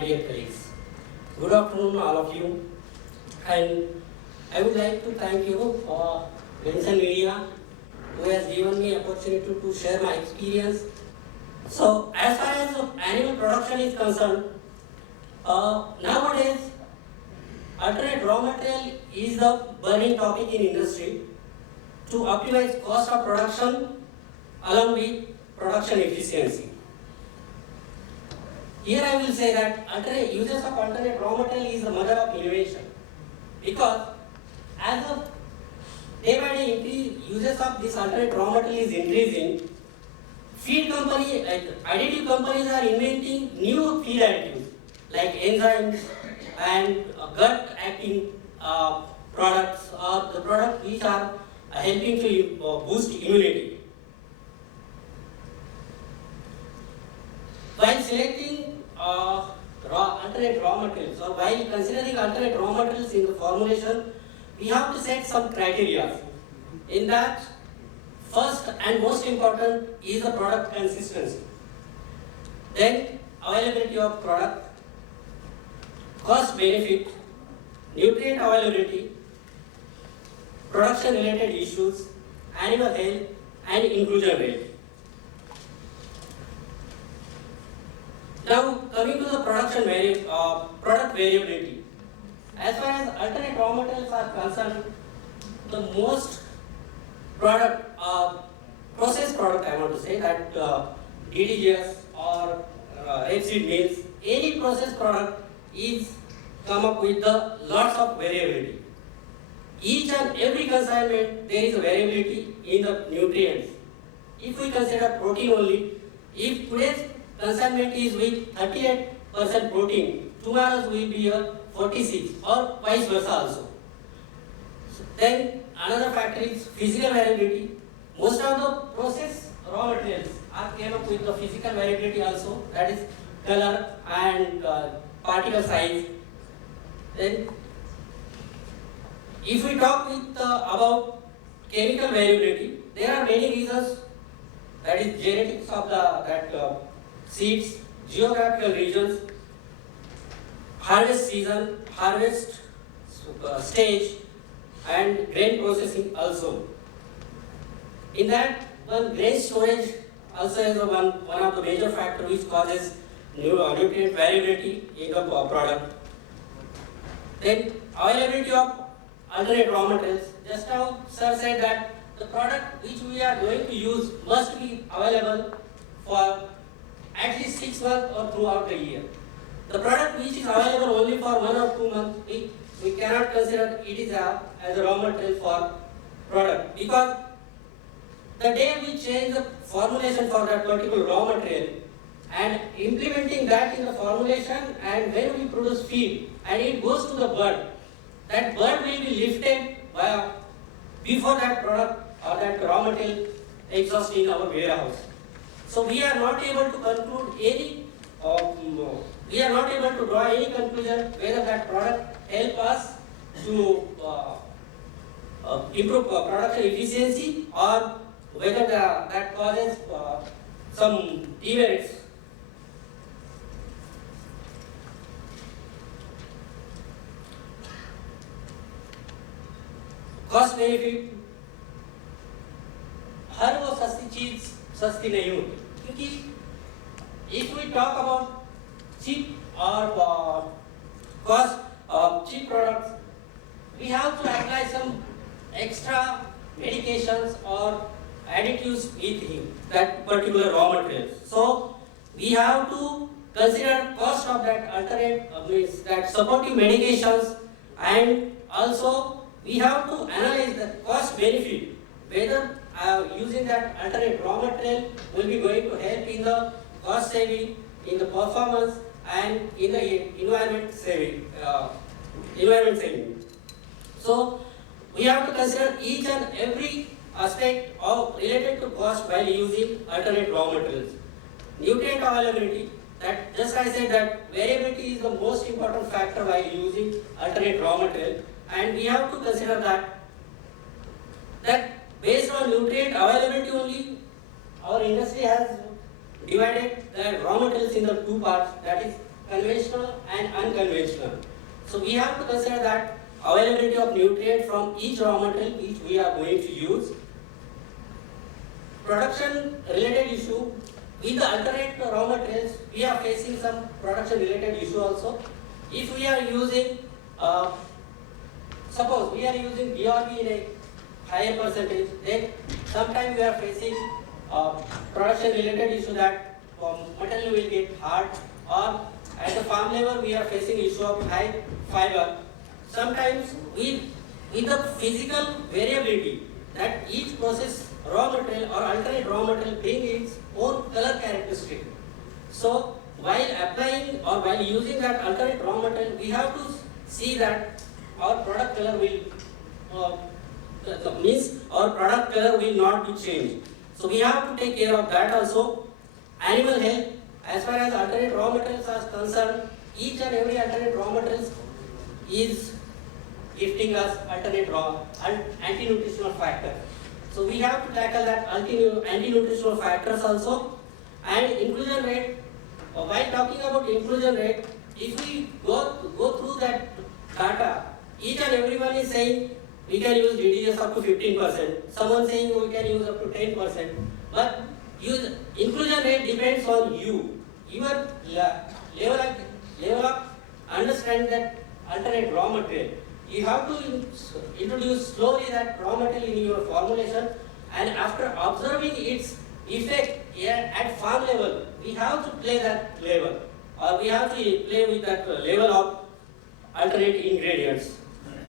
dear colleagues. Good afternoon, all of you. And I would like to thank you for Vincent Media, who has given me opportunity to share my experience. So, as far as animal production is concerned, nowadays, alternate raw material is the burning topic in industry to optimize cost of production along with production efficiency. Here I will say that uses of alternate raw material is the mother of innovation, because as the day by day uses of this alternate raw material is increasing, additive companies are inventing new feed additives like enzymes and gut acting products, or the products which are helping to boost immunity. While selecting alternate raw materials, or while considering alternate raw materials in the formulation, we have to set some criteria. In that, first and most important is the product consistency. Then availability of product, cost benefit, nutrient availability, production related issues, animal health, and inclusion rate. Now, coming to the product variability. As far as alternate raw materials are concerned, the most processed product, I want to say, that DDGS or rapeseed meals, any processed product is come up with the lots of variability. Each and every consignment, there is a variability in the nutrients. If we consider protein only, if today's consignment is with 38% protein, tomorrow's will be a 46, or vice versa also. Then another factor is physical variability. Most of the processed raw materials are came up with the physical variability also, that is color and particle size. Then if we talk about chemical variability, there are many reasons, that is genetics of the seeds, geographical regions, harvest season, harvest stage, and grain processing also. In that, grain storage also is one of the major factors which causes nutrient variability in the product. Then availability of alternate raw materials. Just now sir said that the product which we are going to use must be available for at least 6 months or throughout the year. The product which is available only for 1 or 2 months, we cannot consider it is as a raw material for product, because the day we change the formulation for that particular raw material and implementing that in the formulation, and when we produce feed and it goes to the bird, that bird will be lifted before that product or that raw material exhausts in our warehouse. So we are not able to conclude we are not able to draw any conclusion whether that product help us to improve production efficiency, or whether that causes some demerits. Cost benefit, हर वो सस्ती चीज सस्ती नहीं होती, क्योंकि if we talk about cheap or cost of cheap products, we have to apply some extra medications or additives with that particular raw materials. So we have to consider cost of that alternate that supportive medications, and also we have to analyze the cost benefit, whether using that alternate raw material will be going to help in the cost saving, in the performance, and in the environment saving. So we have to consider each and every aspect of related to cost while using alternate raw materials. Nutrient availability, that just I said that variability is the most important factor while using alternate raw material, and we have to consider that based on nutrient availability only, our industry has divided the raw materials in the two parts, that is conventional and unconventional. So we have to consider that availability of nutrient from each raw material which we are going to use. Production related issue, with the alternate raw materials, we are facing some production related issue also. If we are using, suppose we are using DRB in a higher percentage, then sometimes we are facing production related issue that material will get hard, or at the farm level we are facing issue of high fiber. Sometimes with the physical variability that each process raw material or alternate raw material bring its own color characteristic. So while applying or while using that alternate raw material, we have to see that our product color will means our product color will not be changed. So we have to take care of that also. Animal health, as far as alternate raw materials are concerned, each and every alternate raw materials is gifting us alternate raw anti-nutritional factor. So we have to tackle that anti-nutritional factors also. And inclusion rate, while talking about inclusion rate, if we go through that data, each and everyone is saying we can use DDS up to 15%, someone saying we can use up to 10%, but inclusion rate depends on you. Your level of understanding that alternate raw material. You have to introduce slowly that raw material in your formulation, and after observing its effect at farm level, we have to play that level, or we have to play with that level of alternate ingredients.